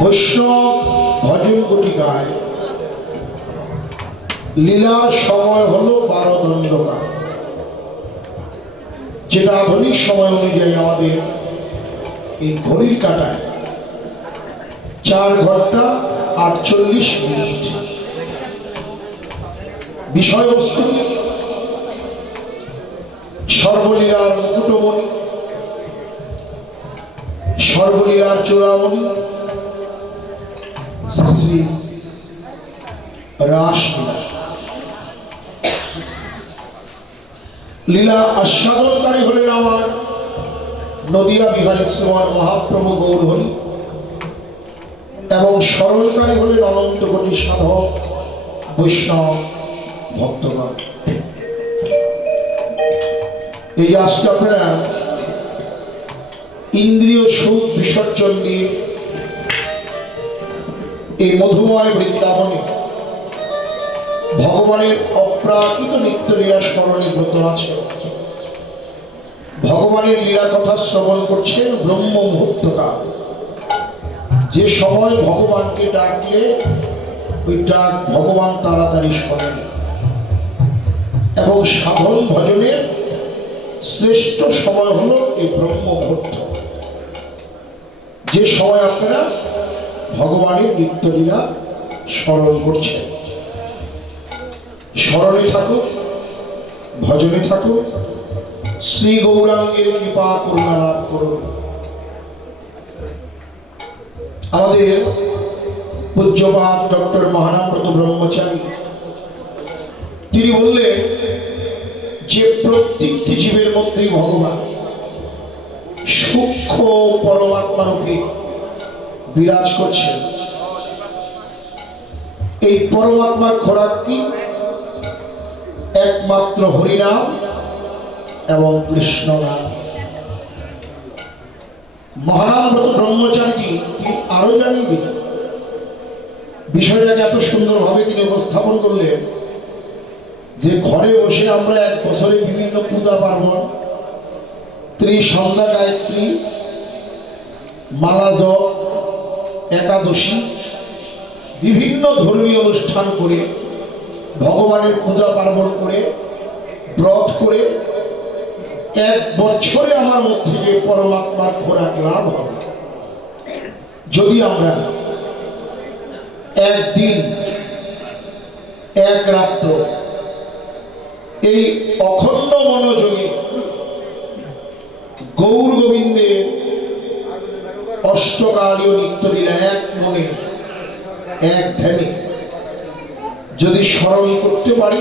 বৈষ্ণব ভজন গুটিকায় লীলার সময় হলো 12 দণ্ডকাল, যেটা আধুনিক সময় অনুযায়ী আমাদের এই ঘড়ির কাঁটায় 4 ঘন্টা 48 মিনিট। বিষয়বস্তু সর্বলীলার মুকুটমণি, সর্বলীলার চূড়ামণি শ্রী শ্রী রাসলীলা। লীলা আস্বাদনকারী হলেন আমার নদিয়া বিহারী শ্রীমান মহাপ্রভু গৌরহরি, এবং স্মরণকারী হলেন অনন্ত কোটি সাধক বৈষ্ণব ভক্তগণ। এই আজকে আপনারা ইন্দ্রিয় সুখ বিসর্জন দিয়ে এই মধুময় বৃন্দাবনে ভগবানের অপ্রাকৃত নিত্য লীলা স্মরণে ব্রত আছে। ভগবানের লীলা কথা শ্রবণ করছেন ব্রহ্ম মুহূর্তকাল, যে সময় ভগবানকে ডাকলে ওই ডাক ভগবান তাড়াতাড়ি শোনেন, এবং সাধন ভজনের শ্রেষ্ঠ সময় হলো এই ব্রহ্ম মুহূর্ত, যে সময় আপনারা ভগবানের নিত্যলীলা স্মরণ করছেন। স্মরণে থাকুক, ভজনে থাকুক, শ্রী গৌরাঙ্গের কৃপা করুণা লাভ করুন। আমাদের পূজ্যপাদ ডক্টর মহানামব্রত ব্রহ্মচারী তিনি বললেন যে প্রত্যেকটি জীবের মধ্যেই ভগবান সূক্ষ্ম পরমাত্মা রূপে বিরাজ করছেন। এই পরমাত্মার খোরাক কি? একমাত্র হরিনাম এবং কৃষ্ণ নাম। মহানামব্রত ব্রহ্মচারী তিনি আরো জানিয়ে বিষয়টাকে এত সুন্দরভাবে তিনি উপস্থাপন করলেন যে ঘরে বসে আমরা এক বছরে বিভিন্ন পূজা পার্বণ, ত্রিসন্ধ্যা গায়ত্রী, মালা জপ, একাদশী, বিভিন্ন ধর্মীয় অনুষ্ঠান করে, ভগবানের পূজা পার্বণ করে, ব্রত করে এক বছরে আমার মধ্যে যে পরমাত্মার খোরাক লাভ হবে, যদি আমরা একদিন এক রাত্র এই অখণ্ড মনোযোগে গৌর গোবিন্দের অষ্টকালীয় নিত্যলীলা এক মনে এক ধ্যানে যদি স্মরণ করতে পারি,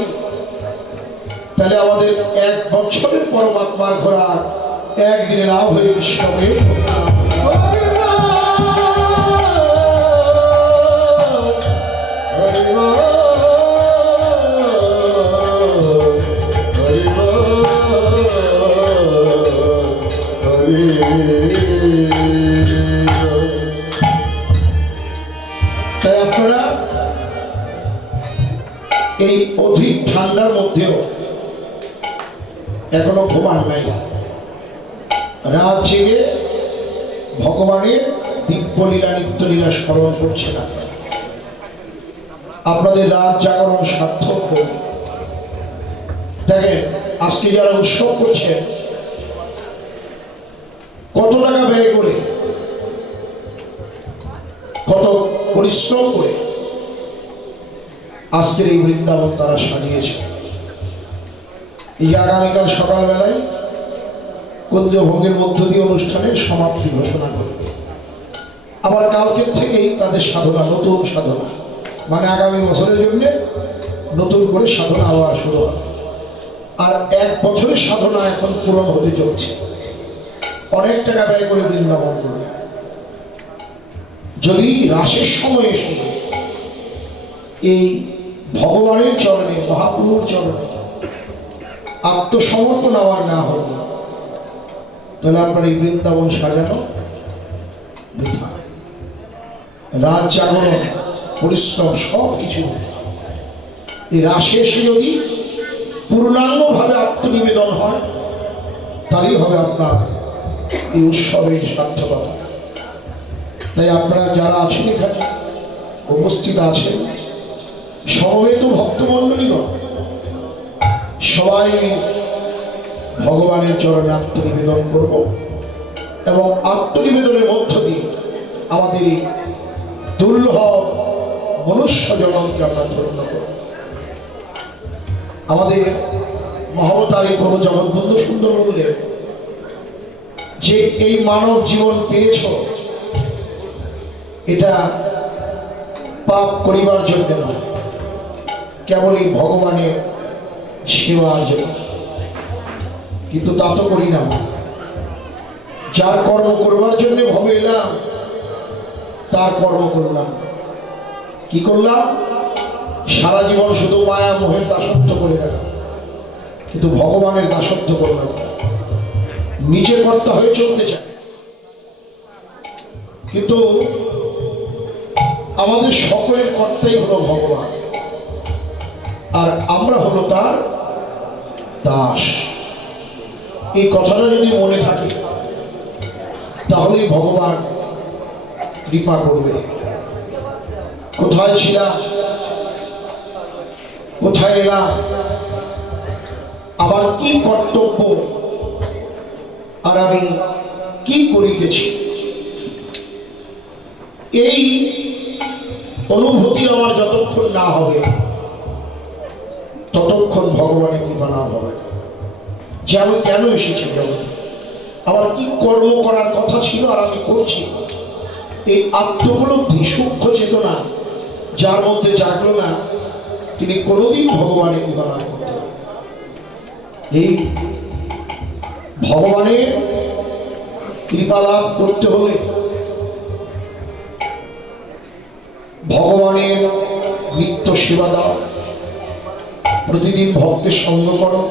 তাহলে আমাদের এক বছরের পরমাত্মার খোরাক একদিনে লাভ হয়ে বিশ্বকে তাই আপনারা এই অধিক ঠান্ডার মধ্যেও এখনো ঘুমান নাই, রাত জেগে ভগবানের দিব্যলীলা নিত্যলীলা স্মরণ করছে না। আপনাদের রাত জাগরণ সার্থক হোক। দেখেন আজকে যারা উৎসব করছে কত টাকা ব্যয় করে, কত পরিশ্রম করে আজকের এই বৃন্দাবন তারা সাজিয়েছে। এই আগামীকাল সকালবেলায় কুঞ্জভোগের মধ্য দিয়ে অনুষ্ঠানের সমাপ্তি ঘোষণা করবে। আবার কালকের থেকেই তাদের সাধনা, নতুন সাধনা, মানে আগামী বছরের জন্য নতুন করে সাধনা হওয়া শুরু হবে। আর এক বছরের সাধনা এখন পূরণ হতে চলছে। অনেক টাকা ব্যয় করে বৃন্দাবন করবে। যদি রাসের সময় এসে এই ভগবানের চরণে, মহাপ্রভুর চরণে আত্মসমর্পণ আমার না হবে, তাহলে আপনার এই বৃন্দাবন সাজানো বৃথা। রাত জাগরণ, পরিশ্রম সব কিছু এই রাসে এসে যদি পূর্ণাঙ্গভাবে আত্মনিবেদন হয়, তাহলেই হবে আপনার এই উৎসবের সার্থকতা। তাই আপনারা যারা আছেন এখানে উপস্থিত আছেন সমবেত ভক্তমণ্ডলীগণ সবাই ভগবানের চরণে আত্মনিবেদন করব এবং আত্মনিবেদনের মধ্য দিয়ে আমাদের এই দুর্লভ মনুষ্য জনমকে আমরা ধন্য করব। আমাদের মহাবতারী প্রভু জগৎবন্ধু সুন্দর বললেন যে এই মানব জীবন পেয়েছ এটা পাপ করিবার জন্য নয়, কেবলই ভগবানের সেবার জন্য। কিন্তু তা তো করি না। যার কর্ম করবার জন্য ভবে এলাম তার কর্ম করলাম। কি করলাম? সারা জীবন শুধু মায়া মোহের দাসত্ব করে রাখলাম, কিন্তু ভগবানের দাসত্ব করলাম না। নিজে কর্তা হয়ে চলতে চায়, কিন্তু আমাদের সকলের কর্তাই হলো ভগবান, আর আমরা হলো তার দাস। এই কথাটা যদি মনে থাকে তাহলেই ভগবান কৃপা করবে। কোথায় ছিলাম, কোথায় এলাম, আমার কি কর্তব্য, আর আমি কি করিতেছি, এই অনুভূতি আমার যতক্ষণ না হবে ততক্ষণ ভগবানের কৃপা লাভ হবে। যে আমি কেন এসেছি জগতে, আমার কি কর্ম করার কথা ছিল আর আমি করছি, এই আত্মোপলব্ধি সূক্ষ্ম চেতনা যার মধ্যে জাগলো না তিনি কোনোদিন ভগবানের কৃপা লাভ করতে পারেন। এই ভগবানের কৃপা লাভ করতে হলে ভগবানের নিত্য সেবা দাও, প্রতিদিন ভক্তের সঙ্গ করো,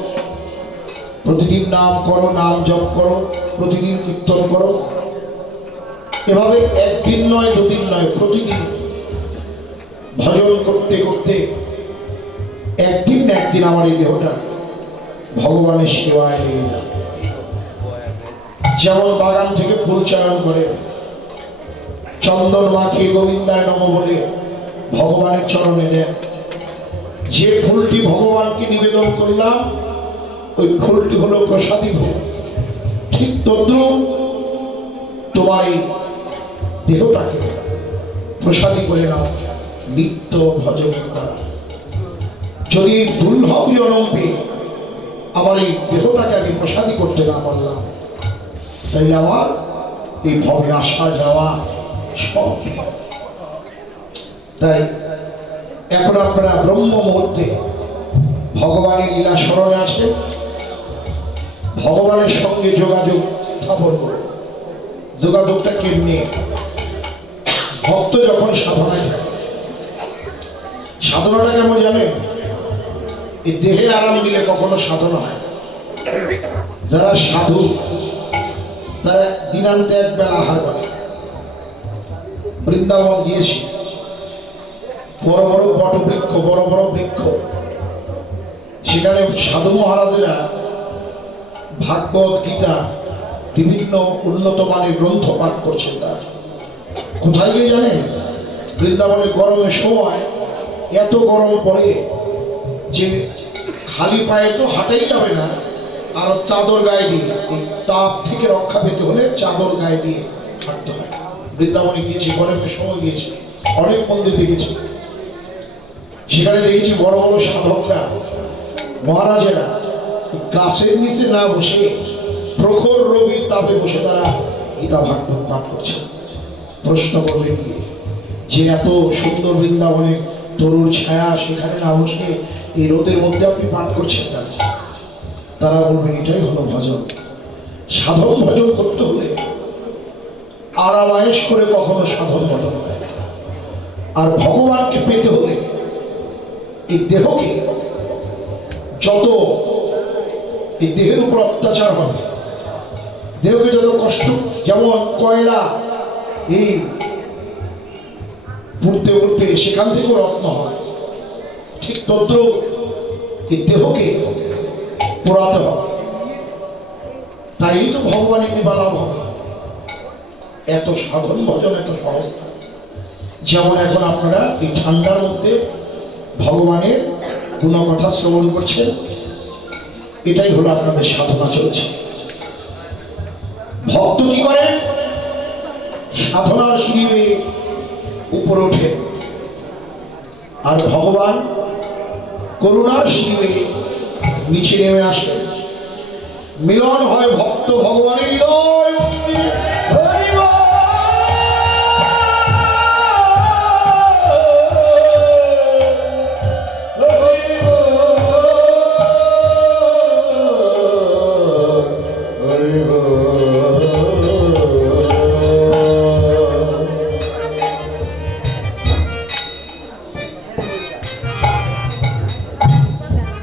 প্রতিদিন নাম করো, নাম জপ করো, প্রতিদিন কীর্তন করো। এভাবে একদিন নয়, দুদিন নয়, প্রতিদিন ভজন করতে করতে একদিন না একদিন আমার এই দেহটা ভগবানের সেবায় লেগে যাবে। যেমন বাগান থেকে ফুল চয়ন করে চন্দন মাখিয়ে গোবিন্দায় নম বলে ভগবানের চরণে দেন। যে ফুলটি ভগবানকে নিবেদন করলাম ওই ফুলটি হলো প্রসাদী ভোগ। ঠিক তদ্রুপ তোমার এই দেহটাকে প্রসাদী করে নাও নিত্য ভজনের দ্বারা। যদি এই দুর্লভ জনম পেয়ে আমার এই দেহটাকে আমি প্রসাদী করতে না পারলাম, তাইলে আমার এই ভবে আসা যাওয়া সব। তাই এখন আপনারা ব্রহ্ম মুহূর্তে ভগবানের লীলা স্মরণে আছে, ভগবানের সঙ্গে যোগাযোগ স্থাপন করে। যোগাযোগটা কেমনি? ভক্ত যখন সাধনায় থাকে, সাধনাটা কেমন জানেন? এই দেহে আরাম দিলে কখনো সাধনা হয়। যারা সাধু তারা দিনান্তে একবেলা আহার করে। বৃন্দাবন গিয়েছি, বড় বড় বটবৃক্ষ, বড় বড় বৃক্ষ, সেখানে সাধু মহারাজেরা ভাগবত গীতা বিভিন্ন উন্নত মানের গ্রন্থ পাঠ করছেন। তারা কোথায় গিয়ে জানেন? বৃন্দাবনের গরমের সময় এত গরম পড়ে যে খালি পায়ে তো হাঁটাই যাবে না, আর চাদর গায়ে দিয়ে, এই তাপ থেকে রক্ষা পেতে হলে চাদর গায়ে দিয়ে হাঁটতে হয়। বৃন্দাবনে গিয়েছি, গরমের সময় গিয়েছি, অনেক মন্দির দেখেছি। সেখানে দেখেছি বড় বড় সাধকরা, মহারাজেরা গাছের নিচে না বসে প্রখর রবির তাপে বসে তারা গীতা ভাগবত পাঠ করছে। প্রশ্ন করলেন কি যে এত সুন্দর বৃন্দাবনের তরুর ছায়া, সেখানে না বসে এই রোদের মধ্যে আপনি পাঠ করছেন না? তারা বলবেন এটাই হলো ভজন। সাধন ভজন করতে হলে আরামায়েশ করে কখনো সাধন ভজন হয়। আর ভগবানকে পেতে হলে এই দেহকে যত, এই দেহের উপর অত্যাচার হবে, দেহকে যত কষ্ট, যেমন কয়লা এই পুড়তে উঠতে সেখান থেকে রত্ন হয়, ঠিক তদ্রুপ এই দেহকে পোড়াতে হবে। তাই তো ভগবানের কৃপা লাভ হবে। এত সাধন ভজন এত সহজ না। যেমন এখন আপনারা এই ঠান্ডার মধ্যে ভগবানের গুণকথা শ্রবণ করছেন, এটাই হলো আপনাদের সাধনা চলছে। ভক্ত কি করেন? সাধনার সিঁড়ি উপরে ওঠে, আর ভগবান করুণার সিঁড়ি নিচে নেমে আসে। মিলন হয় ভক্ত ভগবানের হৃদয় মন্দিরে। হরি বল।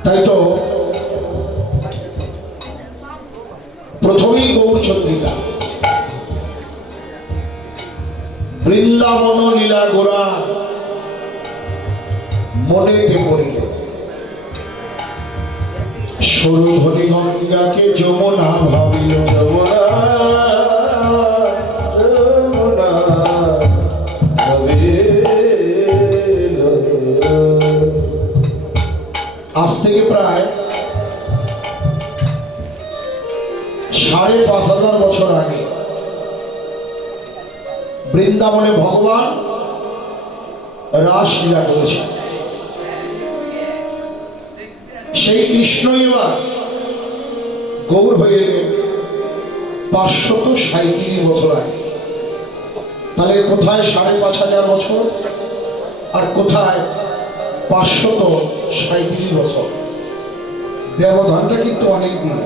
তাই তো প্রথমেই গৌরচন্দ্রিকা, বৃন্দাবন লীলা গোরা মনেতে পড়িল, সরুধনি গঙ্গাকে যমুনা ভাবিল। যমুনা আজ থেকে প্রায় 5,500 বছর আগে বৃন্দাবনে ভগবান রাসলীলা করেছেন। সেই কৃষ্ণ এবার গৌর হয়ে এলেন 537 বছর আগে। তাহলে কোথায় 5,500 বছর আর কোথায় 537 বছর? ব্যবধানটা কিন্তু অনেক দিন।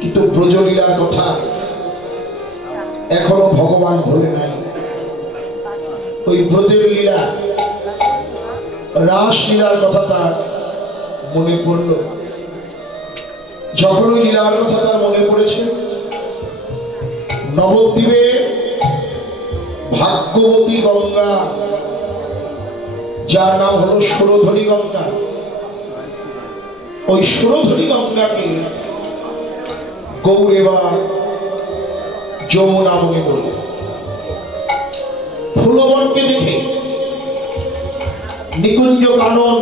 কিন্তু ব্রজলীলার কথা এখনো ভগবান ভুলে নাই। ওই ব্রজের লীলা, রাসলীলার কথা তার মনে পড়ল। যখন ওই লীলার কথা তার মনে পড়েছে, নবদ্বীপে ভাগ্যবতী গঙ্গা, যার নাম হলো সুরধনী গঙ্গা, ওই সুরধনী গঙ্গাকে গৌর এবার যমুনা মনে করল। ফুলবনকে দেখে নিকুঞ্জ কানন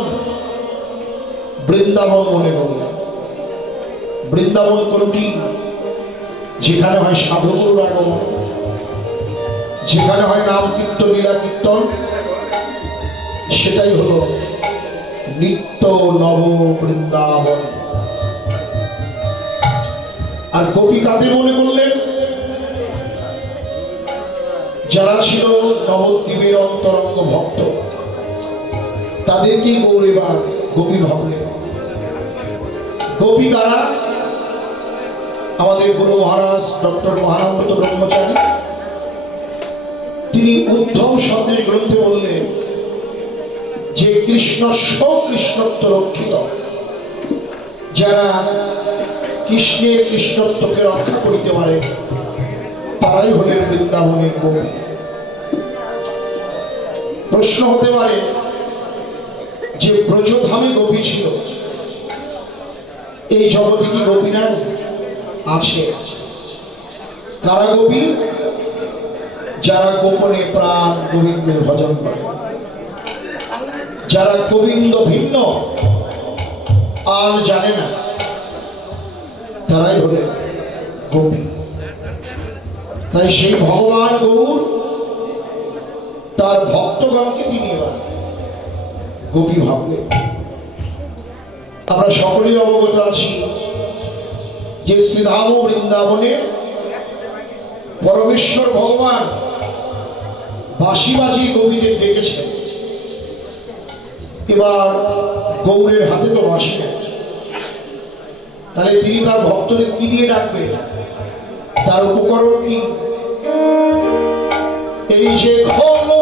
বৃন্দাবন মনে করল। বৃন্দাবন কোনটি? যেখানে হয় সাধুগুরুর আগমন, যেখানে হয় নাম কীর্তন লীলা কীর্তন, সেটাই হলো নিত্য নব বৃন্দাবন। আর গোপী কাদের মনে করলেন? যারা ছিল নবদ্বীপের অন্তরঙ্গ ভক্ত, তাদেরকেই গৌর এবার গোপী ভাবলেন। গোপী কারা? আমাদের গুরু মহারাজ ডক্টর মহানন্দ ব্রহ্মচারী, তিনি উদ্ধব সন্দেশ গ্রন্থে বললেন যে কৃষ্ণ কৃষ্ণত্ব রক্ষিত, যারা কৃষ্ণের কৃষ্ণত্বকে রক্ষা করিতে পারে তারাই হলেন বৃন্দাবনের গোপী। প্রশ্ন হতে পারে যে ব্রজধামে গোপী ছিল, এই জগতে কি গোপী নাই? আছে। কারা গোপী? যারা গোপনে প্রাণ গোবিন্দের ভজন করে, যারা গোবিন্দ ভিন্ন আর জানে না, তারাই হলেন গোপী। তাই সেই ভগবান গৌর তার ভক্তগণকে তিনি এবার গোপী ভাবলেন। আমরা সকলেই অবগত আছি যে শ্রীধাম বৃন্দাবনে পরমেশ্বর ভগবান বাঁশি বাজিয়ে গোপীদের ডেকেছেন। এবার গৌরের হাতে তো বাঁশি নেই, তাহলে তিনি তার ভক্তদের কি দিয়ে ডাকবে? তার উপকরণ কি? এই যে খোলো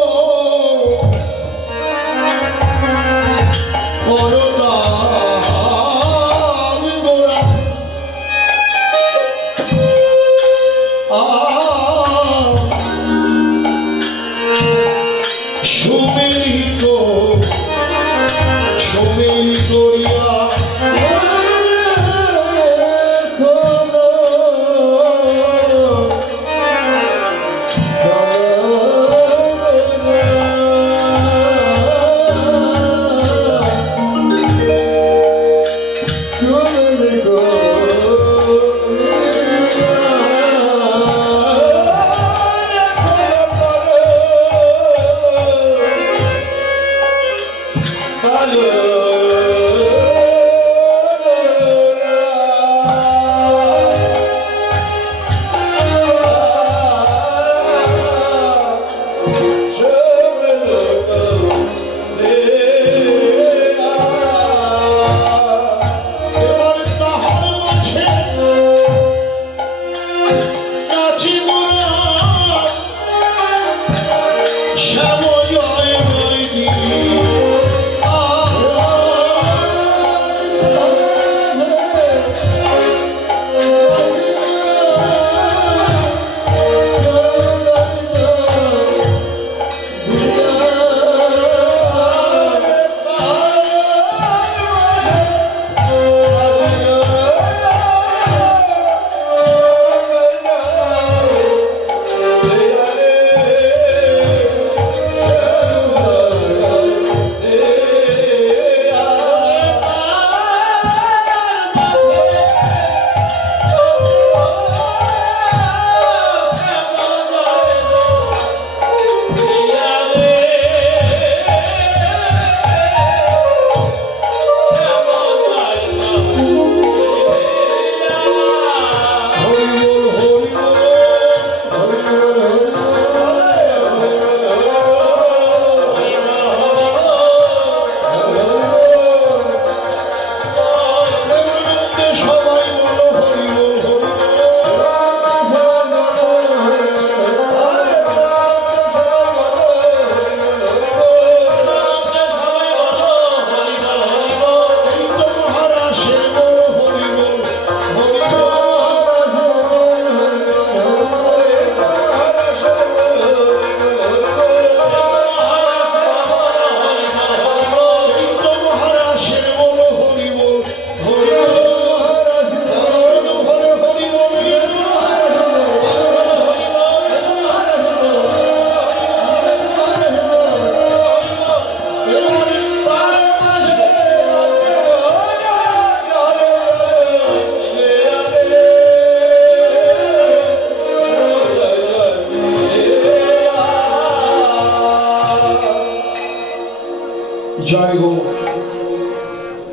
জয় গো।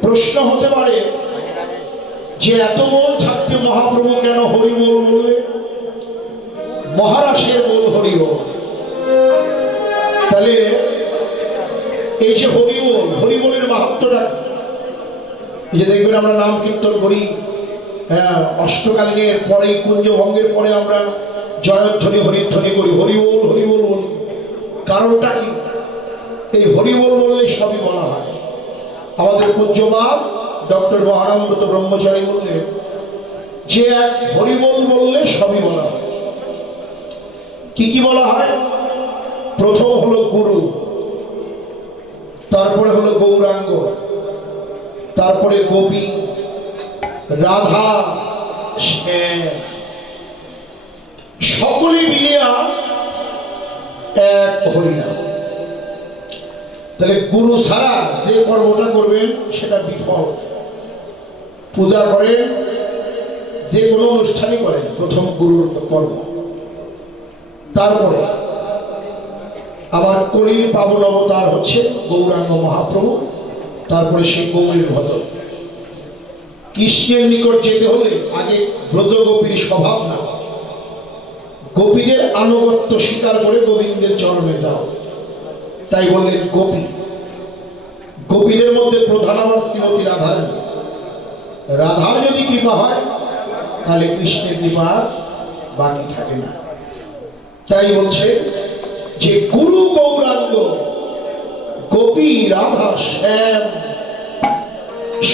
প্রশ্ন হতে পারে যে এত বল থাকতে মহাপ্রভু কেন হরি বল বললে? মহারাশের বল হরি বল। তাহলে এই যে হরি বল, হরি বলের মাহাত্ম্যটা যে দেখবেন আমরা নাম কীর্তন করি, হ্যাঁ, অষ্টকালীনের পরে কুঞ্জভঙ্গের পরে আমরা জয়ধ্বনি হরিধ্বনি করি, হরি বল বলি। কারণটা কি? এই হরিবল বললে সবই বলা হয়। আমাদের পূজ্যবাদ ডক্টর মহারামব্রত ব্রহ্মচারী বললেন যে এক হরিবল বললে সবই বলা হয়। কি কি বলা হয়? প্রথম হলো গুরু, তারপরে হলো গৌরাঙ্গ, তারপরে গোপী, রাধা, শ্যাম, সকলে মিলিয়া এক হরিনাম। তাহলে গুরু ছাড়া যে কর্মটা করবেন সেটা বিফল। পূজা করেন, যে কোনো অনুষ্ঠানই করেন, প্রথম গুরুর কর্ম। তারপরে আবার কলির পাবন অবতার হচ্ছে গৌরাঙ্গ মহাপ্রভু, তারপরে সেই গৌরীর ভজন। কৃষ্ণের নিকট যেতে হলে আগে ব্রজ গোপীর স্বভাব না, গোপীদের আনুগত্য স্বীকার করে গোবিন্দের চরণে যাও। তাই বললেন গোপী। গোপীদের মধ্যে প্রধান আমার শ্রীমতী রাধার। রাধার যদি কৃপা হয় তাহলে কৃষ্ণের কৃপা বাকি থাকে না। তাই বলছে যে গুরু গৌরাঙ্গ, গোপী, রাধা, শ্যাম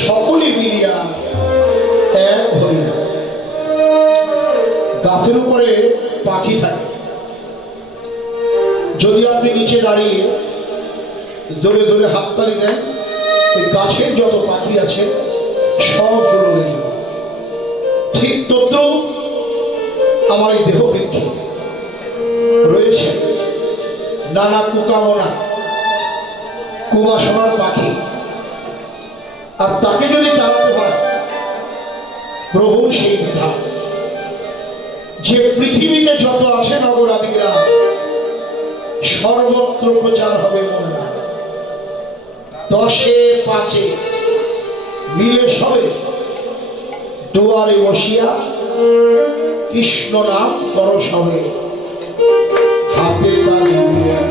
সকলে মিলিয়া এক হরিনাম। গাছের উপরে পাখি থাকে, যদি আপনি নিচে দাঁড়িয়ে জোরে জোরে হাততালি দেন, এই গাছের যত পাখি আছে সবগুলো উড়ে যাবে। ঠিক তদ্রুপ আমার এই দেহ বৃক্ষে রয়েছে নানা কুকামনা, কুবাসনার পাখি। আর তাকে যদি তাড়াতে হয়, প্রভুর সেই বিধান যে পৃথিবীতে যত আছে নগর আদি গ্রাম সর্বত্র প্রচার হবে মোর নাম। 10-5 মিলে সবে দুয়ারে বসিয়া কৃষ্ণ নাম কর সবে, হাতে তালি দিয়ে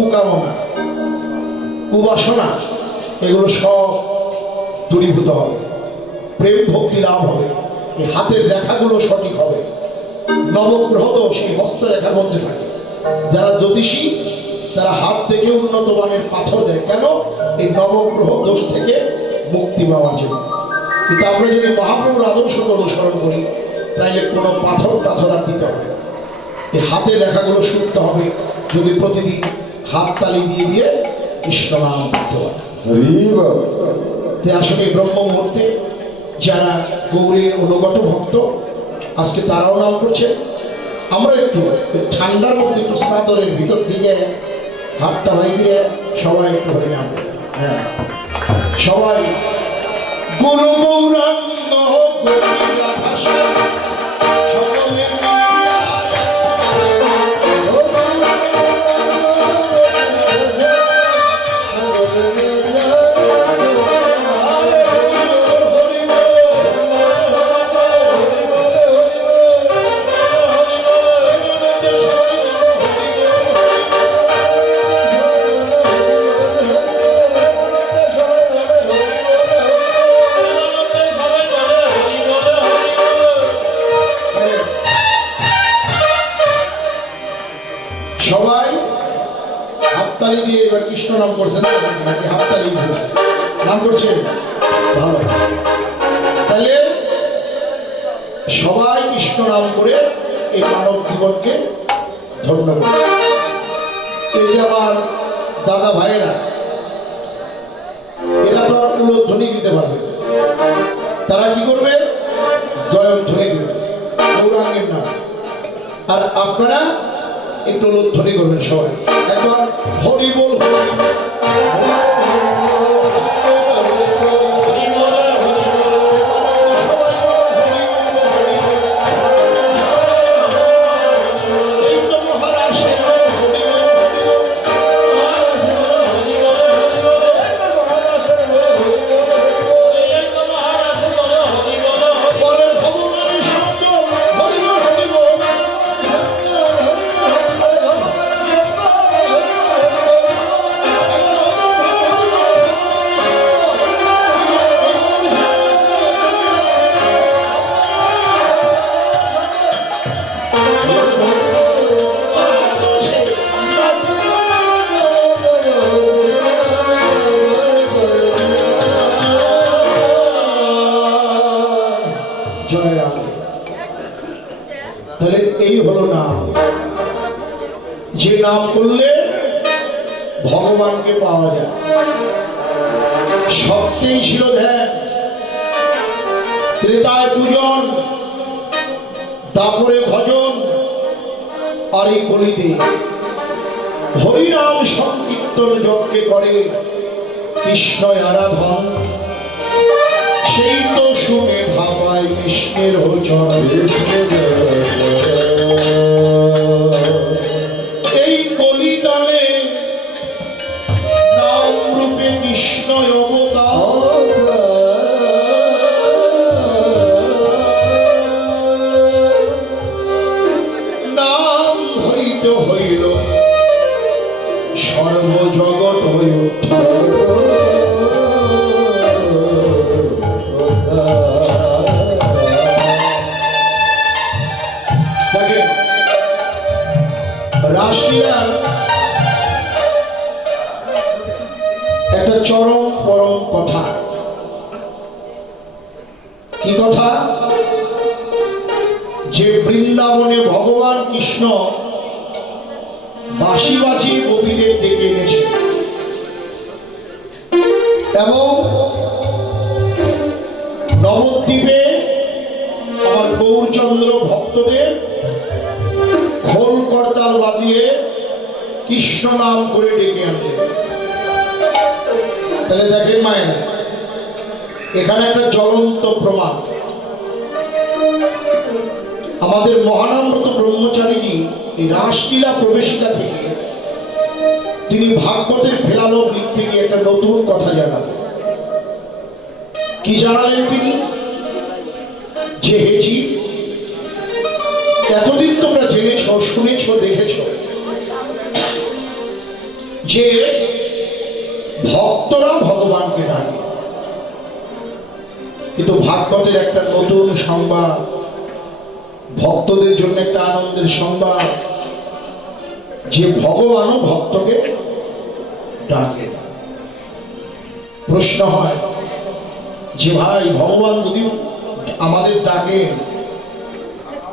কুকামনা, কুবাসনা এগুলো সব দূরীভূত হবে, প্রেম ভক্তি লাভ হবে, এই হাতের রেখাগুলো সঠিক হবে। নবগ্রহ দোষ এই হস্তরেখার মধ্যে থাকে। যারা জ্যোতিষী তারা হাত থেকে উন্নত মানের পাথর দেয়, কেন? এই নবগ্রহ দোষ থেকে মুক্তি পাওয়ার জন্য। কিন্তু আমরা যদি মহাপ্রভুর আদর্শকে অনুসরণ করি তাইলে কোনো পাথর আর দিতে হবে না। এই হাতের রেখাগুলো শুনতে হবে, যদি প্রতিদিন হাত তালি দিয়ে দিয়ে কৃষ্ণ নাম করতে হয়। আসলে ব্রহ্ম মুহূর্তে যারা গৌরীর অনুগত ভক্ত আজকে তারাও নাম করছে। আমরা একটু ঠান্ডার মধ্যে একটু চাদরের ভিতর থেকে হাতটা বাইরে সবাই একটু হরে নাম, হ্যাঁ সবাই গুরু গৌরাঙ্গ সবাই হাততালি দিয়ে এবার কৃষ্ণ নাম করছেন, নাকি হাততালি দিয়ে নাম করছেন? ভালো, তাহলে সবাই কৃষ্ণ নাম করে এই মানব জীবনকে ধন্য করে। এই যে আমার দাদা ভাইয়েরা, এরা তো আর উলধ্বনি দিতে পারবে, তারা কি করবে? জয়ধ্বনি দেবে গৌরাঙ্গের নাম। আর আপনারা একটু উলধ্বনি করবেন সবাই একবার, হরি বল হরি জয় রাম। তাহলে এই হলো নাম, যে নাম করলে ভগবানকে পাওয়া যায়। সত্যিই ছিল ধ্যান, ত্রেতায় পূজন, তারপরে ভজন, আর এই কলিতে হরিনাম সংকীর্তন যজ্ঞে করে কৃষ্ণ আরাধন। সেই তো শুনে ভাবায় কৃষ্ণের চরণ। এই কলিকালে নাম রূপে কৃষ্ণ অবতার। নাম হইতে হইল সর্বজগৎ হইল। রাসলীলার একটা চরম পরম কথা, কি কথা? যে বৃন্দাবনে ভগবান কৃষ্ণ বাঁশি বাজিয়ে গোপীদের ডেকে এনেছে এবং নবদ্বীপে আমার গৌরচন্দ্র ভক্তদের খোল করতাল বাজিয়ে কৃষ্ণ নাম করে ডেকে আনলেন। তাহলে দেখেন মায়ের, এখানে একটা জ্বলন্ত প্রমাণ। আমাদের মহানামব্রত ব্রহ্মচারীজি এই রাসলীলা প্রবেশিকা থেকে তিনি ভাগবতের ফেরালো দিক থেকে একটা নতুন কথা জানালেন। কি জানালেন তিনি? যে হেজি এতদিন তোমরা জেনেছ, শুনেছ, দেখেছ, যে ভক্তরা ভগবানকে ডাকে। কিন্তু ভাগবতের একটা নতুন সংবাদ, ভক্তদের জন্য একটা আনন্দের সংবাদ, যে ভগবানও ভক্তকে ডাকে। প্রশ্ন হয় যে ভাই, ভগবান যদি আমাদের ডাকে,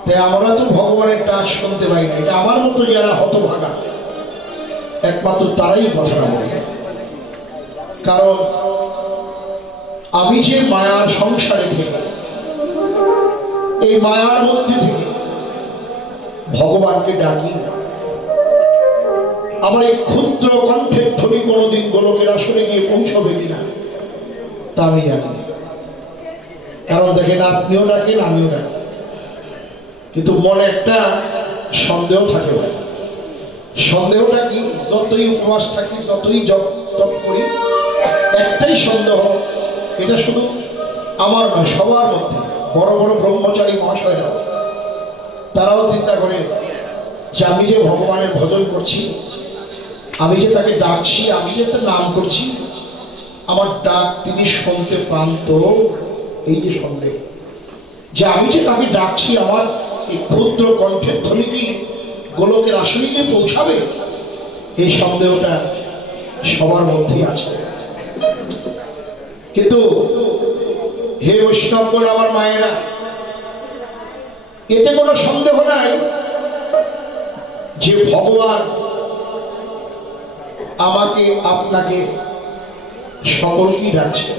তাই আমরা তো ভগবানের ডাক শুনতে পাই না। এটা আমার মতো যারা হতভাগা, একমাত্র তারাই কথাটা বলে। কারণ আমি যে মায়ার সংসারে থেকে, এই মায়ার মধ্যে থেকে ভগবানকে ডাকি, আমার এই ক্ষুদ্র কণ্ঠের ধ্বনি কোনোদিন গোলকের আসরে গিয়ে পৌঁছবে কিনা তা আমি জানি না। কারণ দেখেন, আপনিও ডাকেন, আমিও ডাকি, কিন্তু মনে একটা সন্দেহ থাকে ভাই। সন্দেহটা কি? যতই উপবাস থাকি, যতই জপ তপ করি, একটাই সন্দেহ, এটা শুধু আমার নয়, সবার মধ্যে। বড় বড় ব্রহ্মচারী মহাশয়রা তারাও চিন্তা করে যে আমি যে ভগবানের ভজন করছি, আমি যে তাকে ডাকছি, আমি যে তার নাম করছি, আমার ডাক তিনি শুনতে পান তো? এই যে সন্দেহ, যে আমি যে তাকে ডাকছি, আমার এই ক্ষুদ্র কণ্ঠের ধ্বনি কি গোলকের আসলে গিয়ে পৌঁছাবে? এই সন্দেহটা সবার মধ্যেই আছে। কিন্তু হে বৈষ্ণবগণ, আমার মায়েরা, এতে কোনো সন্দেহ নাই যে ভগবান আমাকে, আপনাকে, সকলকেই ডাকছে।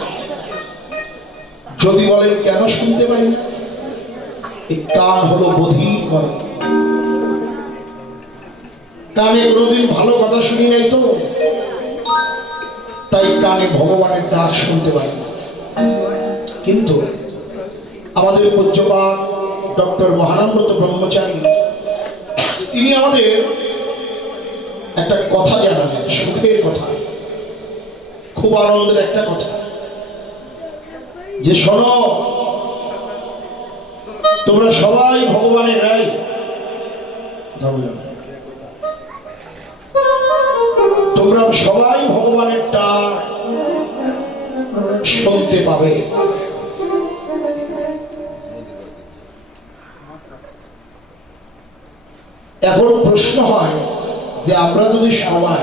যদি বলেন কেন শুনতে পাই না, এই কান হলো বধির করে। কানে কোনোদিন ভালো কথা শুনি নাই তো, তাই কানে ভগবানের ডাক শুনতে পাই না। কিন্তু আমাদের পূজ্যপাদ ডক্টর মহানব্রত ব্রহ্মচারী, তিনি আমাদের একটা কথা জানালেন, সুখের কথা, খুব আনন্দের একটা কথা, যে শোনো, তোমরা সবাই ভগবানের রায়, তোমরা সবাই ভগবানের ডাক শুনতে পাবে। এখন প্রশ্ন হয় যে আমরা যদি সবাই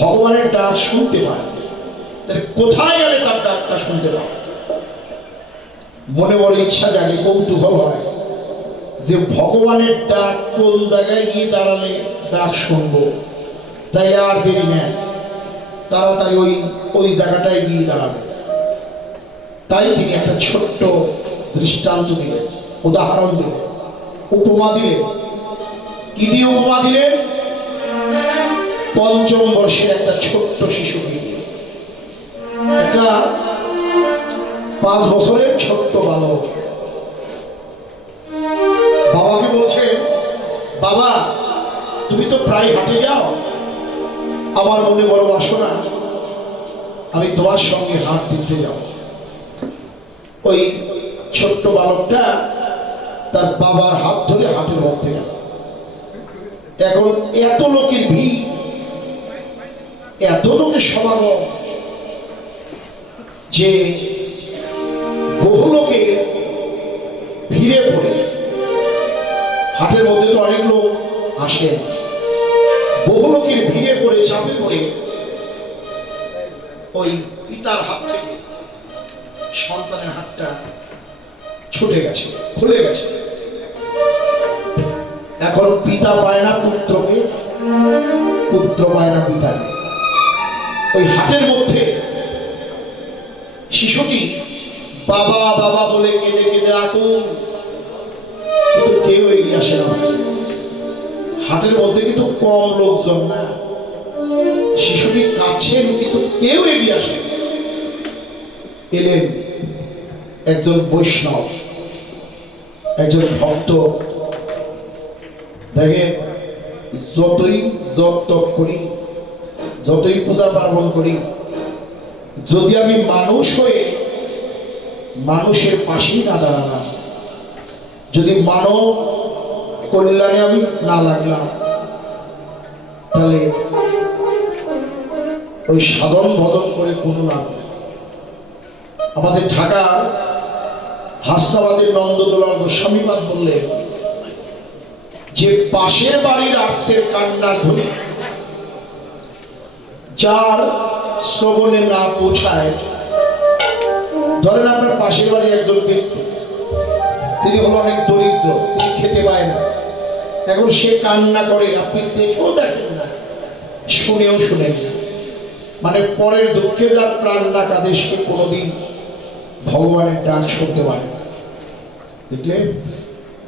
ভগবানের ডাক শুনতে পাই, তাহলে কোথায় গেলে তার ডাকটা শুনতে পাই? মনে বড় ইচ্ছা জাগে, কৌতূহল হয় যে ভগবানের ডাক কোন জায়গায় গিয়ে দাঁড়ালে ডাক শুনবো। তাই আর দেরি নেই, তাড়াতাড়ি ওই জায়গাটায় গিয়ে দাঁড়াবে। তাই তিনি একটা ছোট্ট দৃষ্টান্ত দিলেন, উদাহরণ দিলেন, উপমা দিলেন। কি দিয়ে উপমা দিলেন? পঞ্চম বর্ষের একটা ছোট্ট শিশুকে দিয়ে, একটা 5 বছরের ছোট্ট বালক বাবাকে বলছে, বাবা তুমি তো প্রায় হাটে যাও, আমার মনে বড় বাসনা, আমি তোমার সঙ্গে হাট দিতে যাব। ওই ছোট্ট বালকটা তার বাবার হাত ধরে হাটের মধ্যে গেল। এখন এত লোকের ভিড়, এত লোকের সমাগম, যে বহু লোকে ভিড়ে পড়ে, হাটের মধ্যে তো অনেক লোক আসে, বহু লোকের ভিড়ে পড়ে, চাপে পড়ে ওই পিতার হাত থেকে সন্তানের হাতটা ছুটে গেছে, খুলে গেছে। এখন পিতা পায় না পুত্রকে, পুত্র পায় না পিতাকে। ওই হাটের মধ্যে শিশুটি বাবা বাবা বলে কেঁদে কেঁদে আকুল, কিন্তু কেউ এগিয়ে আসে না। হাটের মধ্যে কিন্তু কম লোকজন না, শিশুটি কাঁদছেন কিন্তু কেউ এগিয়ে আসে। এলেন একজন বৈষ্ণব, একজন ভক্ত। দেখেন, যতই জপ তপ করি, যতই পূজা পার্বণ করি, যদি আমি মানুষ হয়ে মানুষের পাশেই না দাঁড়ালাম, যদি মানব কল্যাণে আমি না লাগলাম, তাহলে ওই সাধন ভজন করে কোনো লাভ নেই। আমাদের ঢাকার হাসনাবাদের নন্দদোলাল গোস্বামীপাদ বললেন যে পাশের বাড়ির আর্তের কান্নার ধ্বনি যার শ্রবণে না পৌঁছায়, ধরেন আপনার পাশের বাড়ির একজন ব্যক্তি, তিনি হলো অনেক দরিদ্র, তিনি খেতে পায় না, এখন সে কান্না করে, আপনি দেখেও দেখেন না, শুনেও শুনেন না, মানে পরের দুঃখে যার প্রাণ না কাঁদে সে কোনোদিন ভগবানের ডাক শুনতে পারে না। দেখলে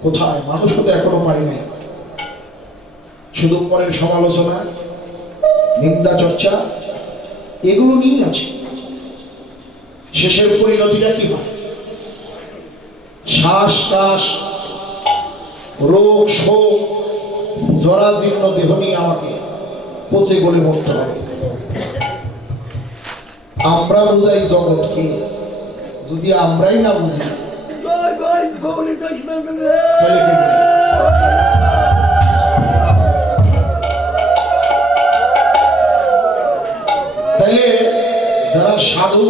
কোথায় মানুষ হতে এখনো পারি নাই, শুধু পরের সমালোচনা, নিন্দা চর্চা, এগুলো নিয়ে আছে। শেষের পরিণতিটা কি হয়? শ্বাস কাশ, রোগ শোক, জরাজীর্ণ দেহ নিয়ে আমাকে পচে গলে মরতে হবে। আমরা বুঝাই জগৎকে, যদি আমরাই না বুঝি তাইলে যারা সাধু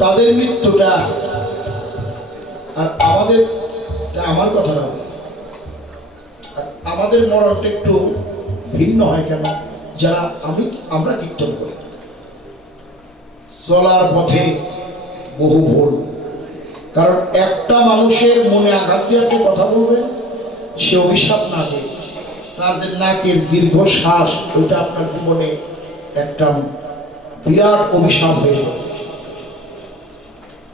তাদের মৃত্যুটা আর আমাদের, আমার কথা না, আমাদের মরণটা একটু ভিন্ন হয় কেন? যারা আমরা কীর্তন করি, চলার পথে বহু ভুল, কারণ একটা মানুষের মনে আঘাত দিয়ে আপনি কথা বলবেন, সে অভিশাপ না দেয়, তার যে নাকের দীর্ঘ শ্বাস, ওইটা আপনার জীবনে একটা বিরাট অভিশাপ হয়ে যাবে।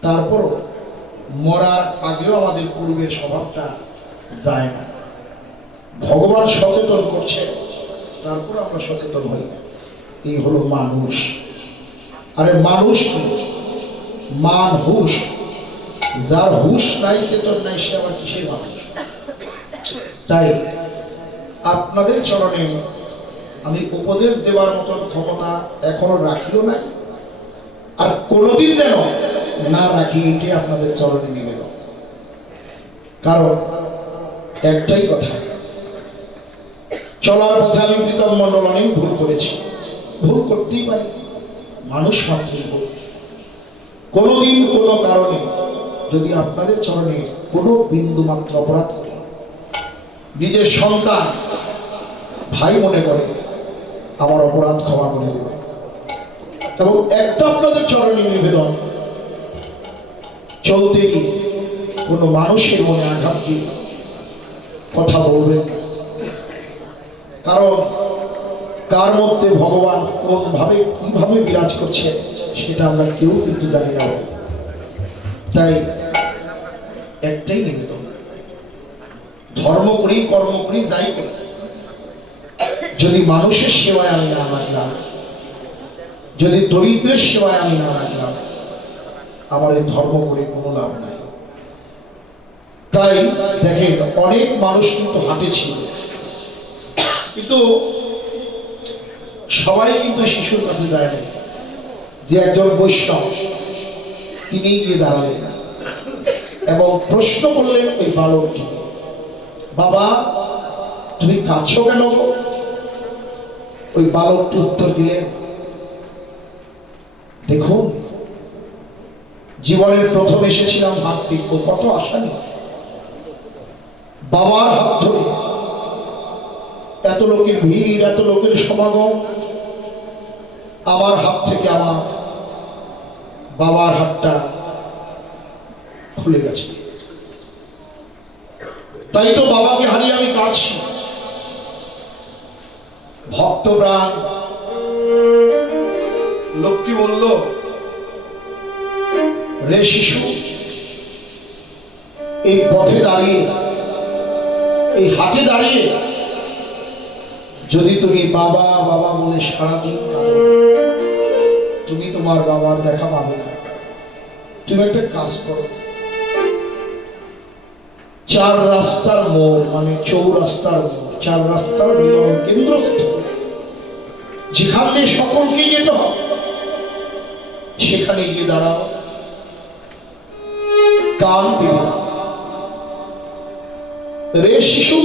তারপর মরার আগেও আমাদের পূর্বের স্বভাবটা যায় না। ভগবান সচেতন করছে, তারপর আমরা সচেতন হই না। এই হলো মানুষ। আরে মানুষ কি? মান হুশ, যার হুশ নাই চেতন নাই, সে আবার কিসের মানুষ? তাই আপনাদের চরণে আমি উপদেশ দেওয়ার মতন ক্ষমতা এখনো রাখিও নাই, আর কোনোদিন যেন না রাখি, এটাই আপনাদের চরণে নিবেদন। কারণ একটাই কথা, চলার পথে আমি প্রীতম মণ্ডল অনেক ভুল করেছি, ভুল করতেই পারি, মানুষ মাত্রই ভুল। কোনোদিন কোনো কারণে যদি আপনাদের চরণে কোনো বিন্দু মাত্র অপরাধ করি, নিজের সন্তান ভাই মনে করে, আমার অপরাধ ক্ষমা করে দেবে। এবং একটা আপনাদের চরণে নিবেদন, চলতে গিয়ে কোনো মানুষের মনে আঘাত দিয়ে কথা বলবেন না। কারণ কার মধ্যে ভগবান কোনভাবে কিভাবে বিরাজ করছে সেটা আমরা কেউ কিন্তু জানি না। তাই একটাই নিবেদন, ধর্ম করি, কর্ম করি, যাই করি, যদি মানুষের সেবায় আমি না লাগলাম, যদি দরিদ্রের সেবায় আমি না লাগলাম, আমার এই ধর্ম করে কোনো লাভ নাই। তাই দেখেন, অনেক মানুষ কিন্তু হাটে ছিল, কিন্তু সবাই কিন্তু শিশুর কাছে যায় না। যে একজন বৈষ্ণব তিনি গিয়ে দাঁড়ালেন এবং প্রশ্ন করলেন ওই বালকটি, বাবা তুমি কাঁদছো কেন? ওই বালকটি উত্তর দিলেন, দেখুন জীবনের প্রথম এসেছিলাম হাত দেখব, কত আশা নিয়ে বাবার হাত ধরে, এত লোকের ভিড়, এত লোকের সমাগম, আমার হাত থেকে আমার বাবার হাতটা খুলে গেছে, তাই তো বাবাকে হারিয়ে আমি কাঁদছি। ভক্তপ্রাণ লোকটি বলল, রে শিশু, এই পথে দাঁড়িয়ে, এই হাটে দাঁড়িয়ে যদি তুমি বাবা বাবা বলে সারাদিন কাঁদো, তুমি তোমার বাবার দেখা পাবে না। তুমি একটা কাজ করো, চার রাস্তার মোড়, মানে চৌরাস্তার মোড়, চার রাস্তার মিলন কেন্দ্রস্থল, যেখান দিয়ে সকলকে যেতে হবে, সেখানে গিয়ে দাঁড়াও, কান পেতে দাও। রে শিশু,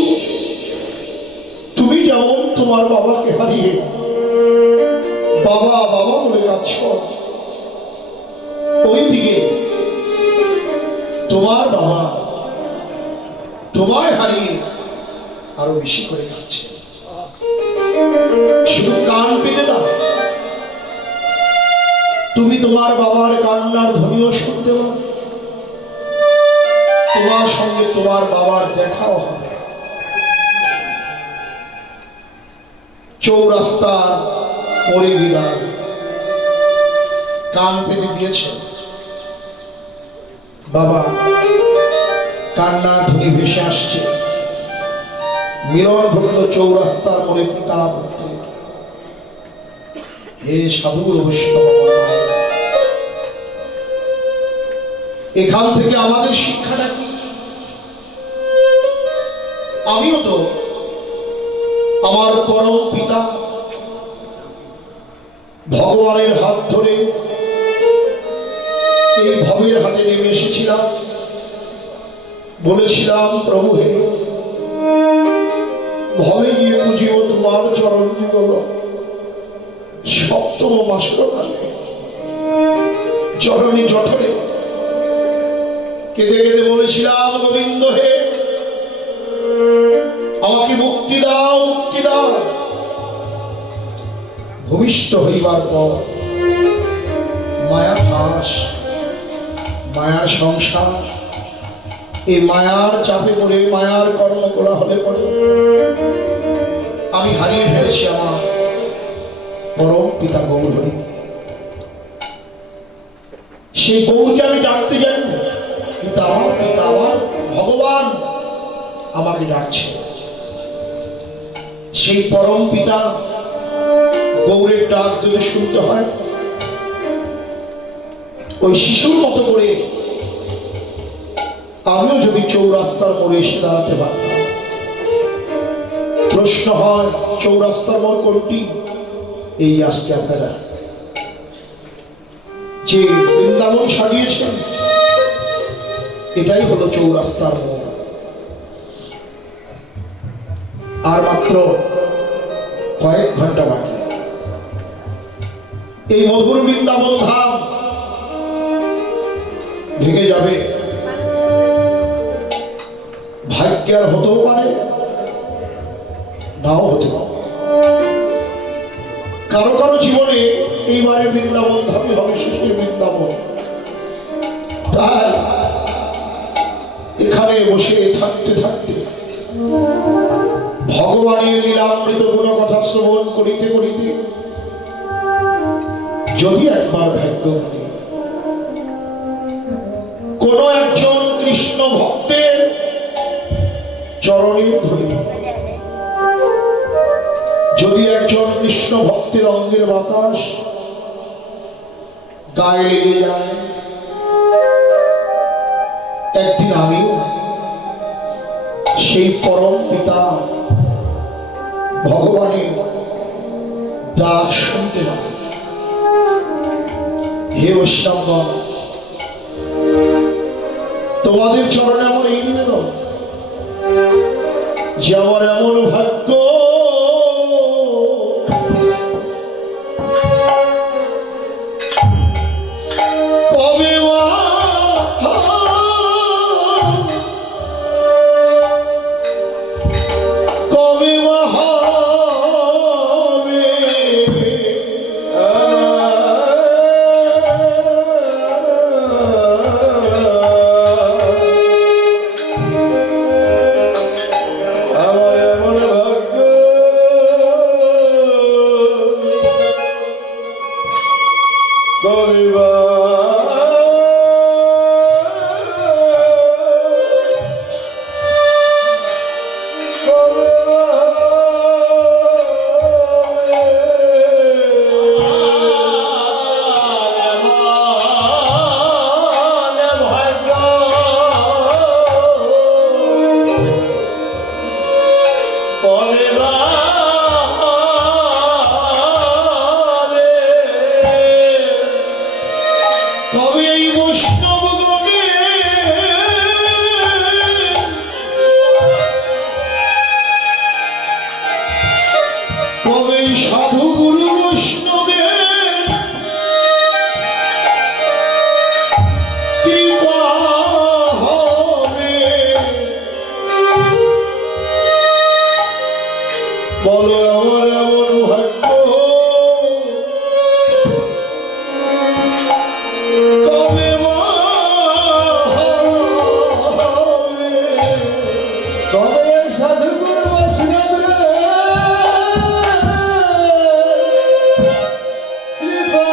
তুমি যেমন তোমার বাবাকে হারিয়ে বাবা বাবা বলে কাছ, ওইদিকে তোমার বাবা তোমায় হারিয়ে আরো বেশি করে কাঁদছে। শুধু কান পেতে দাও, তুমি তোমার বাবার কান্নার ধ্বনিও শুনতে পাবে, তোমার সঙ্গে তোমার বাবার দেখাও হবে। চৌরাস্তা পড়ে গেলাম, কান পেতে দিয়েছে বাবা, কান্নার ধ্বনি ভেসে আসছে। মিলন ঘটল চৌরাস্তার মোড়ে পিতা পুত্রের। হে সাধু বৈষ্ণব, এখান থেকে আমাদের শিক্ষাটা কি? আমিও তো আমার পরম পিতা ভগবানের হাত ধরে এই ভবের হাটে নেমে এসেছিলাম। বলেছিলাম, প্রভু হে, ভবে গিয়ে পুজিব তোমার চরণ যুগল। সপ্তম মাসের কালে চরণী জঠরে কেঁদে কেঁদে বলেছিলাম, গোবিন্দ হে, আমাকে মুক্তি দাও, মুক্তি দাও। ভূমিষ্ঠ হইবার পর মায়া ফাঁস, মায়ার সংসার, এই মায়ার চাপে পড়ে, মায়ার কর্ম কোলাহলে পড়ে আমি হারিয়ে ফেলেছি আমার পরম পিতা গৌর হরি। সেই গৌরকে আমি ডাকতে জানি না, কিন্তু আমার পিতা, আমার ভগবান আমাকে ডাকছে। সেই পরম পিতা গৌরের ডাক যদি শুনতে হয়, ওই শিশুর মতো করে আমিও যদি চৌরাস্তার মোড়ে এসে দাঁড়াতে পারতাম। প্রশ্ন হয়, চৌরাস্তার মোড় কোনটি? এই আজকে আপনারা যে বৃন্দাবন সাজিয়েছেন, এটাই হলো চৌরাস্তার মোড়। আর মাত্র কয়েক ঘন্টা বাকি, এই মধুর বৃন্দাবন ধাম ভেঙে যাবে। ভাগ্যের হতেও পারে, নাও হতে পারে। কারো কারো জীবনে এইবারে বৃন্দাবন ধামই হবে শেষের বৃন্দাবন। তাই এখানে বসে থাকতে থাকতে ভগবানের লীলামৃত গুণ কথা শ্রবণ করিতে করিতে যদি একবার ভাগ্য কোন একজন কৃষ্ণ ভক্তের চরণে ধরি, যদি একজন কৃষ্ণ ভক্তের অঙ্গের বাতাস গায়ে লেগে যায়, একদিন আমিও সেই পরম পিতা ভগবানের ডাক শুনতে পাব। হে বৈষ্ণবগণ, তোমাদের চরণে আমার এই নিবেদন যে আমার এমন ভাগ্য, কবে আমার এমন ভাগ্য কৃপা হবে বলো আমার এমন ভাগ্য কবে মা হবে তবে সাধুগুরু বৈষ্ণবের কৃপা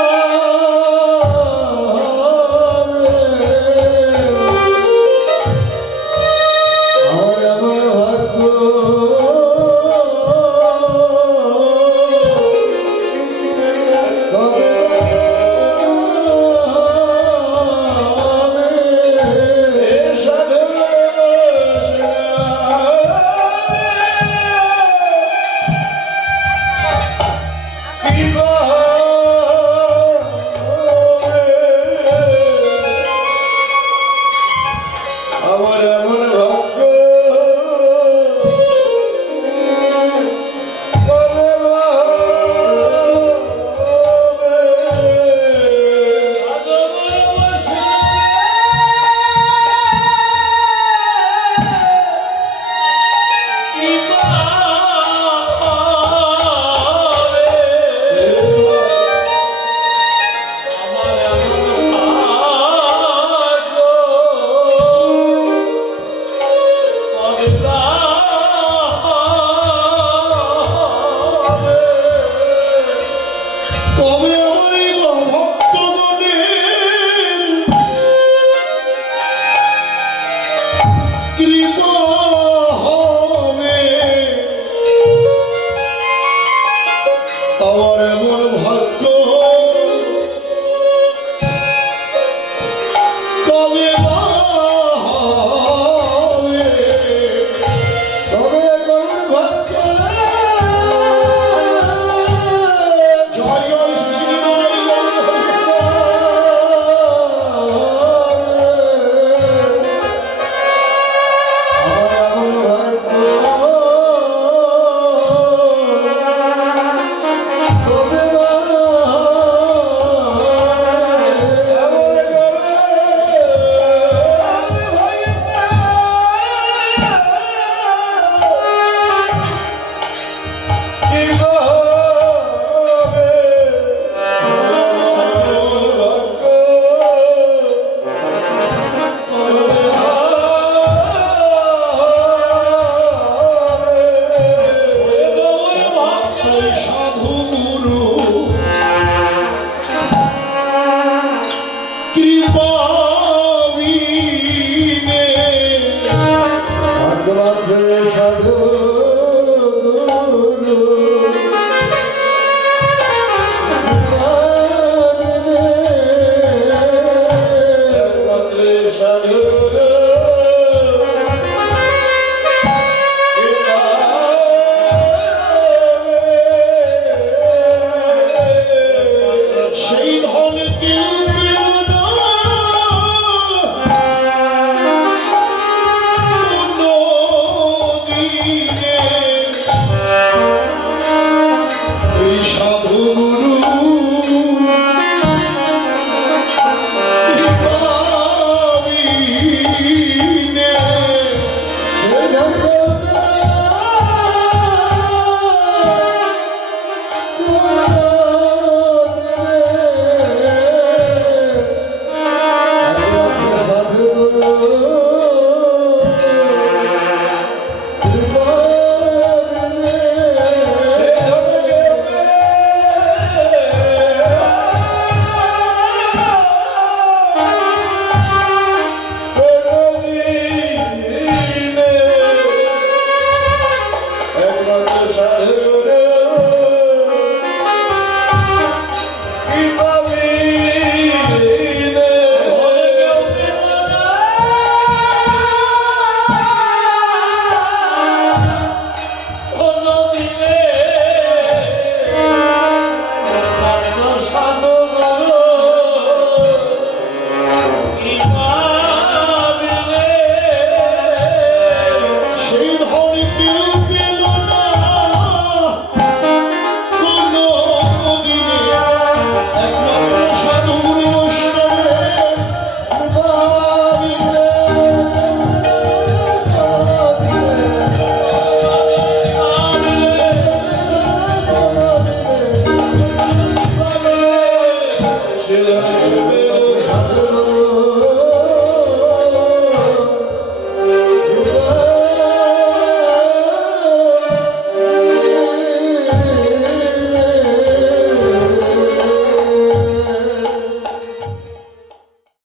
আমার আমার ভাগ্য কবে আমার এমন ভাগ্য কবে মা কবে আমার এই ভক্তগণের কৃপা হবে আমার এমন ভাগ্য কবে মা হবে তবে গৌর ভক্ত জয় জয় শ্রীনিবাস গৌর হরি। আমার এমন ভাগ্য কবে সাধু গুরু কৃপা বিনে ভাগ্যবান সাধু